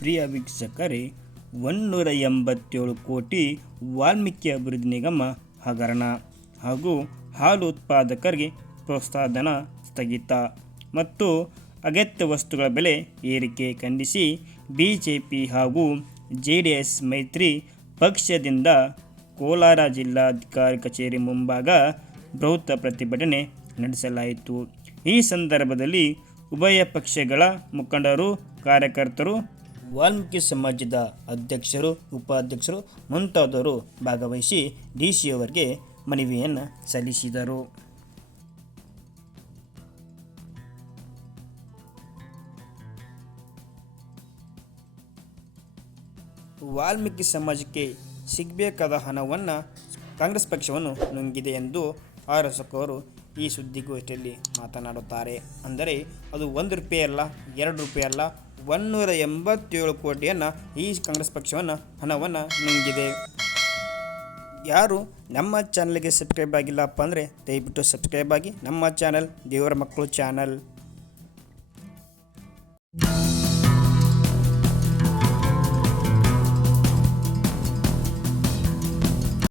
ಪ್ರಿಯ ವೀಕ್ಷಕರೇ ಒನ್ನೂರ ಎಂಬತ್ತೇಳು ಕೋಟಿ ವಾಲ್ಮೀಕಿ ಅಭಿವೃದ್ಧಿ ನಿಗಮ ಹಗರಣ ಹಾಗೂ ಹಾಲು ಉತ್ಪಾದಕರಿಗೆ ಪ್ರೋತ್ಸಾಹಧನ ಸ್ಥಗಿತ ಮತ್ತು ಅಗತ್ಯ ವಸ್ತುಗಳ ಬೆಲೆ ಏರಿಕೆ ಖಂಡಿಸಿ ಬಿ ಜೆ ಪಿ ಹಾಗೂ ಜೆ ಡಿ ಎಸ್ ಮೈತ್ರಿ ಪಕ್ಷದಿಂದ ಕೋಲಾರ ಜಿಲ್ಲಾಧಿಕಾರಿ ಕಚೇರಿ ಮುಂಭಾಗ ಬೃಹತ್ ಪ್ರತಿಭಟನೆ ನಡೆಸಲಾಯಿತು. ಈ ಸಂದರ್ಭದಲ್ಲಿ ಉಭಯ ಪಕ್ಷಗಳ ಮುಖಂಡರು, ಕಾರ್ಯಕರ್ತರು ವಾಲ್ಮೀಕಿ ಸಮಾಜದ ಅಧ್ಯಕ್ಷರು, ಉಪಾಧ್ಯಕ್ಷರು ಮುಂತಾದವರು ಭಾಗವಹಿಸಿ ಡಿ ಸಿ ಅವರಿಗೆ ಮನವಿಯನ್ನು ಸಲ್ಲಿಸಿದರು. ವಾಲ್ಮೀಕಿ ಸಮಾಜಕ್ಕೆ ಸಿಗಬೇಕಾದ ಹಣವನ್ನು ಕಾಂಗ್ರೆಸ್ ಪಕ್ಷವನ್ನು ನುಂಗಿದೆ ಎಂದು ಆರೋಸಕರು ಈ ಸುದ್ದಿಗೋಷ್ಠಿಯಲ್ಲಿ ಮಾತನಾಡುತ್ತಾರೆ. ಅಂದರೆ ಅದು ಒಂದು ರೂಪಾಯಿ ಅಲ್ಲ, ಎರಡು ರೂಪಾಯಿ ಅಲ್ಲ ಒನ್ನೂರ ಎಂಬತ್ತೇಳು ಕೋಟಿಯನ್ನು ಈ ಕಾಂಗ್ರೆಸ್ ಪಕ್ಷವನ್ನು ಹಣವನ್ನು ನುಂಗಿದೆ. ಯಾರು ನಮ್ಮ ಚಾನಲ್ಗೆ ಸಬ್ಸ್ಕ್ರೈಬ್ ಆಗಿಲ್ಲಪ್ಪ ಅಂದರೆ ದಯವಿಟ್ಟು ಸಬ್ಸ್ಕ್ರೈಬ್ ಆಗಿ ನಮ್ಮ ಚಾನಲ್ ದೇವರ ಮಕ್ಕಳು ಚಾನಲ್